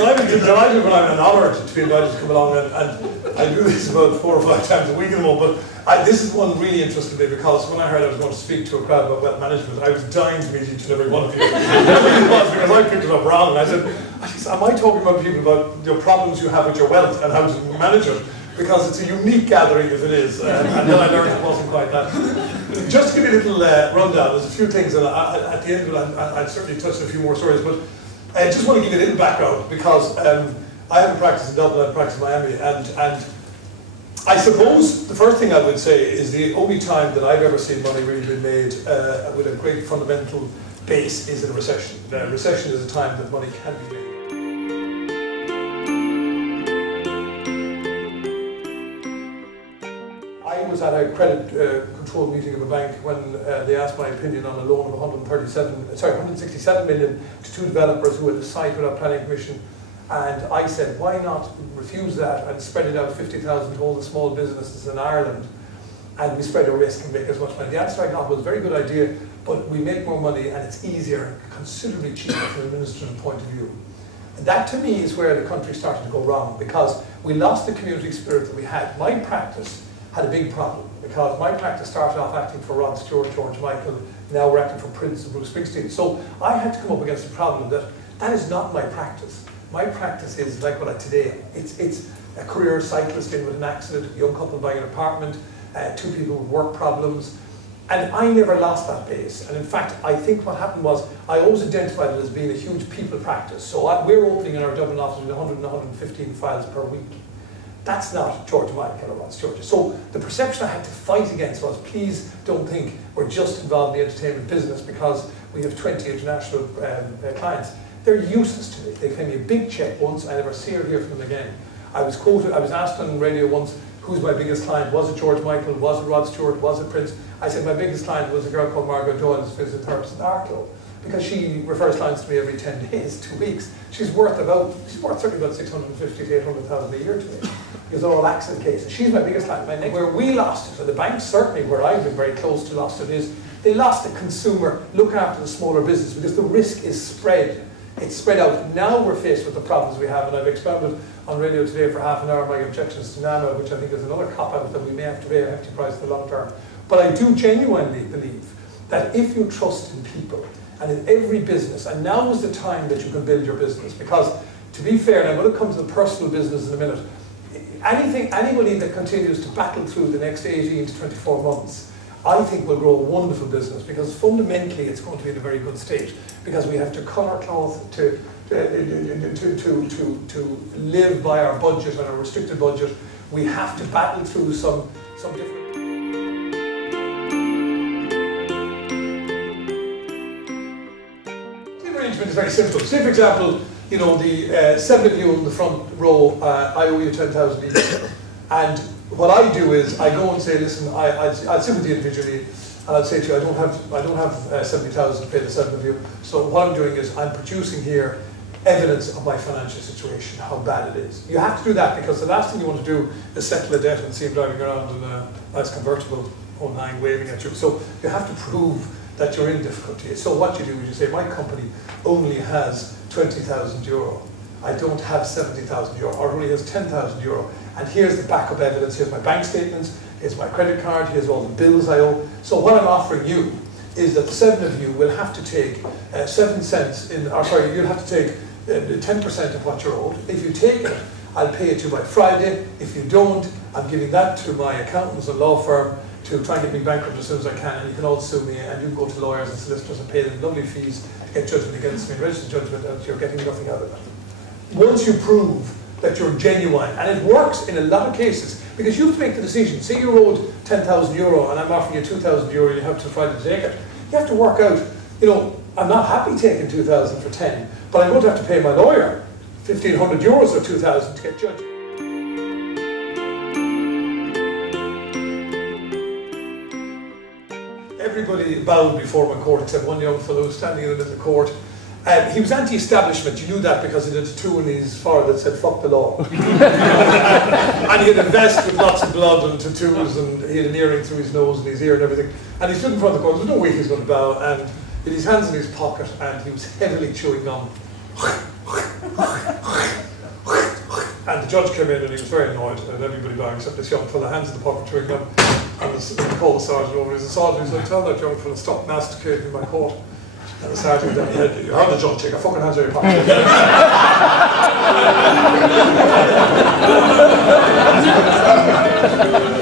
I've been delighted when I'm an honoured to be invited to come along, and I do this about 4 or 5 times a week at the moment, but this is one really interested me, because when I heard I was going to speak to a crowd about wealth management, I was dying to meet each and every one of you. It really was, because I picked it up wrong, and I said, am I talking about people about the problems you have with your wealth and how to manage it? Because it's a unique gathering if it is, and then I learned it wasn't quite that. Just to give you a little rundown, there's a few things, and at the end of it I'd certainly touch on a few more stories, but I just want to give you a little background, because I have a practice in Dublin, I have a practice in Miami, and I suppose the first thing I would say is the only time that I've ever seen money really been made with a great fundamental base is in a recession. A recession is a time that money can be made. I was at a credit control meeting of a bank when they asked my opinion on a loan of 167 million to 2 developers who had a site without planning permission, and I said, why not refuse that and spread it out 50,000 to all the small businesses in Ireland, and we spread our risk and make as much money. The answer I got was a very good idea, but we make more money and it's easier and considerably cheaper from an administrative point of view. And that to me is where the country started to go wrong, because we lost the community spirit that we had. My practice had a big problem, because my practice started off acting for Rod Stewart, George Michael, now we're acting for Prince and Bruce Springsteen. So I had to come up against the problem that is not my practice. My practice is like what I today. It's a career cyclist in with an accident, a young couple buying an apartment, 2 people with work problems, and I never lost that base. And in fact, I think what happened was I always identified it as being a huge people practice. So we're opening in our Dublin office with 100 and 115 files per week. That's not George Michael or Rod Stewart. So the perception I had to fight against was, please don't think we're just involved in the entertainment business because we have 20 international clients. They're useless to me. They pay me a big check once, I never see or hear from them again. I was quoted, I was asked on radio once, who's my biggest client? Was it George Michael? Was it Rod Stewart? Was it Prince? I said my biggest client was a girl called Margaret Doyle, who's a physical therapist in Arklow, because she refers clients to me every 10 days, 2 weeks. She's worth certainly about 650 to 800,000 a year to me. Because they're all accident cases. She's my biggest client. Where we lost it, or the banks certainly, where I've been very close to lost it, is they lost the consumer, look after the smaller business, because the risk is spread. It's spread out. Now we're faced with the problems we have, and I've expounded on radio today for half an hour my objections to Nano, which I think is another cop-out that we may have to pay a hefty price in the long term. But I do genuinely believe that if you trust in people, and in every business, and now is the time that you can build your business, because to be fair, and I'm going to come to the personal business in a minute, anybody that continues to battle through the next 18 to 24 months, I think will grow a wonderful business, because fundamentally it's going to be in a very good state, because we have to cut our cloth to live by our budget and our restricted budget. We have to battle through some different... The arrangement is very simple. Say for example, you know, the 7 of you in the front row, I owe you 10,000 each. And what I do is I go and say, listen, I'll sit with you individually, and I'll say to you, I don't have 70,000 to pay the 7 of you. So what I'm doing is I'm producing here evidence of my financial situation, how bad it is. You have to do that, because the last thing you want to do is settle a debt and see him driving around in a nice convertible 09 waving at you. So you have to prove that you're in difficulty. So what you do is you say, my company only has 20,000 euro. I don't have 70,000 euro, or only has 10,000 euro. And here's the backup evidence. Here's my bank statements. Here's my credit card. Here's all the bills I owe. So what I'm offering you is that the 7 of you will have to take 7 cents in, or sorry, you'll have to take 10% of what you're owed. If you take it, I'll pay it to you by Friday. If you don't, I'm giving that to my accountants and law firm to try and get me bankrupt as soon as I can, and you can all sue me, and you can go to lawyers and solicitors and pay them lovely fees to get judgment against me, registered judgment, and you're getting nothing out of it. Once you prove that you're genuine, and it works in a lot of cases, because you have to make the decision. Say you're owed 10,000 euro and I'm offering you 2,000 euro, you have to Friday to take it. You have to work out, you know, I'm not happy taking 2,000 for 10, but I'm going to have to pay my lawyer 1,500 euros or 2,000 to get judged. Everybody bowed before my court except one young fellow standing in the middle of the court. He was anti-establishment. You knew that because he did a tattoo in his forehead that said "fuck the law." And he had a vest with lots of blood and tattoos, and he had an earring through his nose and his ear and everything. And he stood in front of the court. There's no way he's going to bow. And he had his hands in his pocket, and he was heavily chewing gum. the judge came in and he was very annoyed, and everybody bowing except this young fella, hands in the pocket chewing gum, and he called the sergeant over. He's a sergeant. He said, "Tell that young fella stop masticating my court." And the sergeant then said, "You heard the judge, take your fucking hands out of your pocket."